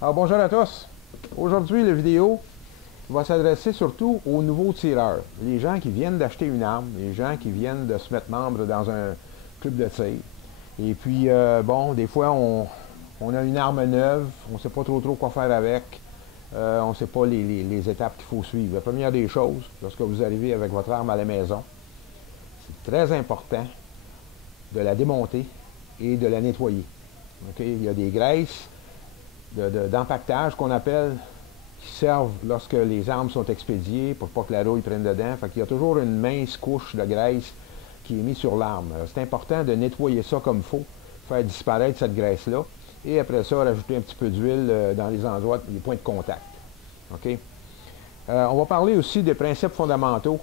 Alors bonjour à tous. Aujourd'hui, la vidéo va s'adresser surtout aux nouveaux tireurs. Les gens qui viennent d'acheter une arme, les gens qui viennent de se mettre membre dans un club de tir. Et puis, bon, des fois, on a une arme neuve, on ne sait pas trop quoi faire avec. On ne sait pas les étapes qu'il faut suivre. La première des choses, lorsque vous arrivez avec votre arme à la maison, c'est très important de la démonter et de la nettoyer. Okay? Il y a des graisses d'empaquetage qu'on appelle, qui servent lorsque les armes sont expédiées pour pas que la rouille prenne dedans. Fait qu'il y a toujours une mince couche de graisse qui est mise sur l'arme. C'est important de nettoyer ça comme il faut, faire disparaître cette graisse-là, et après ça, rajouter un petit peu d'huile dans les endroits, les points de contact. Okay? On va parler aussi des principes fondamentaux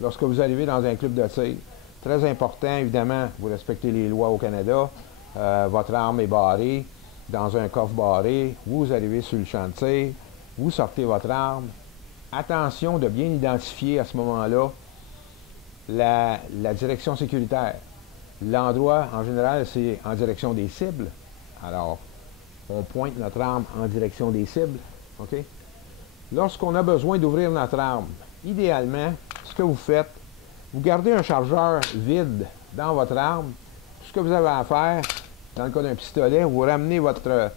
lorsque vous arrivez dans un club de tir. Très important, évidemment, vous respectez les lois au Canada, votre arme est barrée, dans un coffre barré, vous arrivez sur le champ de tir, vous sortez votre arme. Attention de bien identifier à ce moment-là la direction sécuritaire. L'endroit, en général, c'est en direction des cibles. Alors, on pointe notre arme en direction des cibles. Okay? Lorsqu'on a besoin d'ouvrir notre arme, idéalement, ce que vous faites, vous gardez un chargeur vide dans votre arme. Tout ce que vous avez à faire, dans le cas d'un pistolet, vous ramenez votre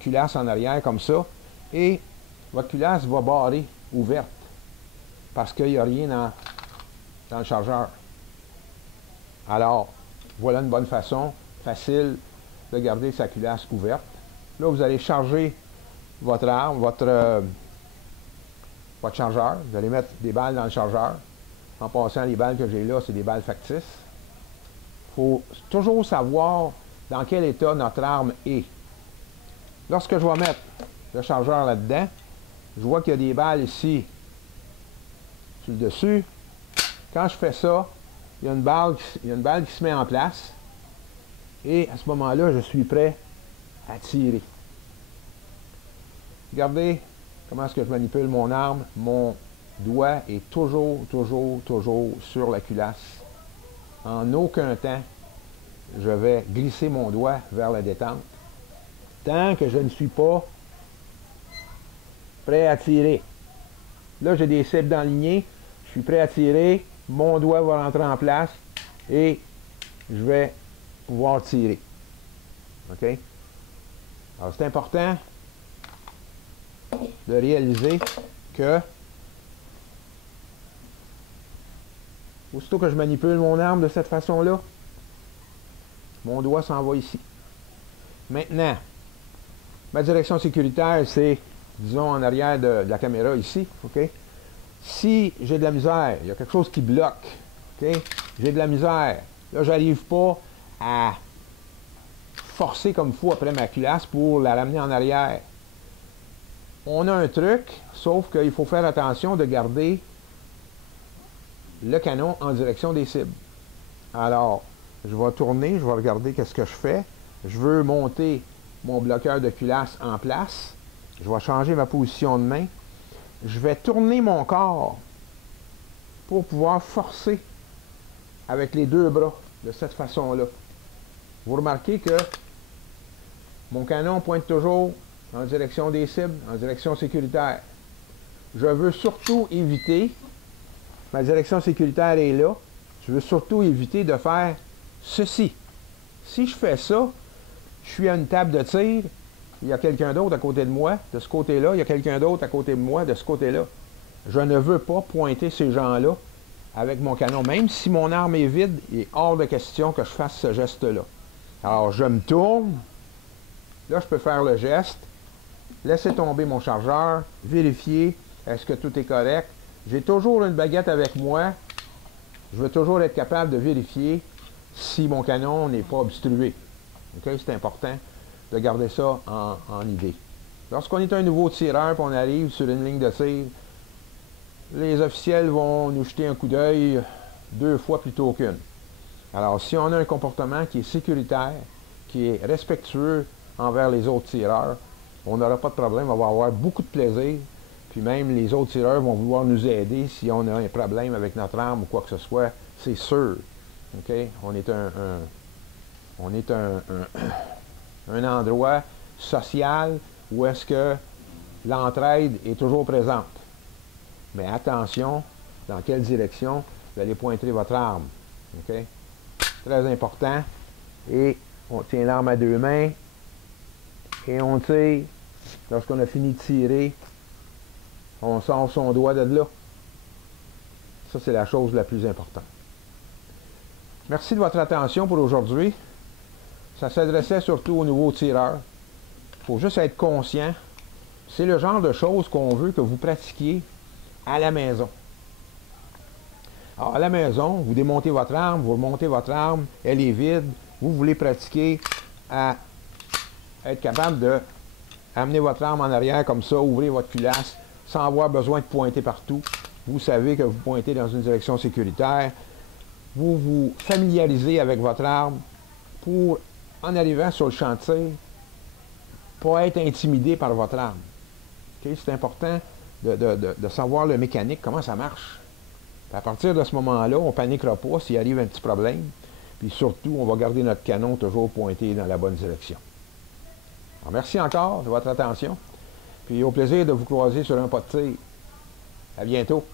culasse en arrière comme ça, et votre culasse va barrer, ouverte, parce qu'il n'y a rien dans le chargeur. Alors, voilà une bonne façon, facile, de garder sa culasse ouverte. Là, vous allez charger votre arme, votre chargeur. Vous allez mettre des balles dans le chargeur. En passant, les balles que j'ai là, c'est des balles factices. Il faut toujours savoir dans quel état notre arme est. Lorsque je vais mettre le chargeur là-dedans, je vois qu'il y a des balles ici sur le dessus. Quand je fais ça, il y a une balle qui se met en place. Et à ce moment-là, je suis prêt à tirer. Regardez comment est-ce que je manipule mon arme. Mon doigt est toujours sur la culasse. En aucun temps, je vais glisser mon doigt vers la détente. Tant que je ne suis pas prêt à tirer. Là, j'ai des cibles d'enlignée. Je suis prêt à tirer. Mon doigt va rentrer en place et je vais pouvoir tirer. OK? Alors, c'est important de réaliser que aussitôt que je manipule mon arme de cette façon-là, mon doigt s'en va ici. Maintenant, ma direction sécuritaire, c'est, disons, en arrière de la caméra ici. OK? Si j'ai de la misère, il y a quelque chose qui bloque, OK? J'ai de la misère, là, j'arrive pas à forcer comme il faut après ma culasse pour la ramener en arrière. On a un truc, sauf qu'il faut faire attention de garder le canon en direction des cibles. Alors, je vais tourner, je vais regarder qu'est-ce que je fais. Je veux monter mon bloqueur de culasse en place. Je vais changer ma position de main. Je vais tourner mon corps pour pouvoir forcer avec les deux bras de cette façon-là. Vous remarquez que mon canon pointe toujours en direction des cibles, en direction sécuritaire. Je veux surtout éviter, ma direction sécuritaire est là, je veux surtout éviter de faire ceci. Si je fais ça, je suis à une table de tir, il y a quelqu'un d'autre à côté de moi, de ce côté-là, il y a quelqu'un d'autre à côté de moi, de ce côté-là. Je ne veux pas pointer ces gens-là avec mon canon. Même si mon arme est vide, il est hors de question que je fasse ce geste-là. Alors, je me tourne. Là, je peux faire le geste. Laisser tomber mon chargeur. Vérifier, est-ce que tout est correct. J'ai toujours une baguette avec moi. Je veux toujours être capable de vérifier si mon canon n'est pas obstrué. Okay? C'est important de garder ça en idée. Lorsqu'on est un nouveau tireur et on arrive sur une ligne de tir, les officiels vont nous jeter un coup d'œil 2 fois plutôt qu'une. Alors, si on a un comportement qui est sécuritaire, qui est respectueux envers les autres tireurs, on n'aura pas de problème, on va avoir beaucoup de plaisir, puis même les autres tireurs vont vouloir nous aider si on a un problème avec notre arme ou quoi que ce soit, c'est sûr. Okay? On est un endroit social ou est-ce que l'entraide est toujours présente? Mais attention, dans quelle direction vous allez pointer votre arme. OK? Très important. Et on tient l'arme à deux mains et on tire. Lorsqu'on a fini de tirer, on sort son doigt de là. Ça, c'est la chose la plus importante. Merci de votre attention pour aujourd'hui. Ça s'adressait surtout aux nouveaux tireurs. Il faut juste être conscient. C'est le genre de choses qu'on veut que vous pratiquiez à la maison. Alors, à la maison, vous démontez votre arme, vous remontez votre arme, elle est vide. Vous voulez pratiquer à être capable de amener votre arme en arrière comme ça, ouvrir votre culasse, sans avoir besoin de pointer partout. Vous savez que vous pointez dans une direction sécuritaire. Vous vous familiarisez avec votre arme pour, en arrivant sur le champ de tir, pas être intimidé par votre arme. Okay? C'est important de savoir le mécanique, comment ça marche. Puis à partir de ce moment-là, on ne paniquera pas s'il arrive un petit problème. Puis surtout, on va garder notre canon toujours pointé dans la bonne direction. Alors, merci encore de votre attention. Puis au plaisir de vous croiser sur un pas de tir. À bientôt.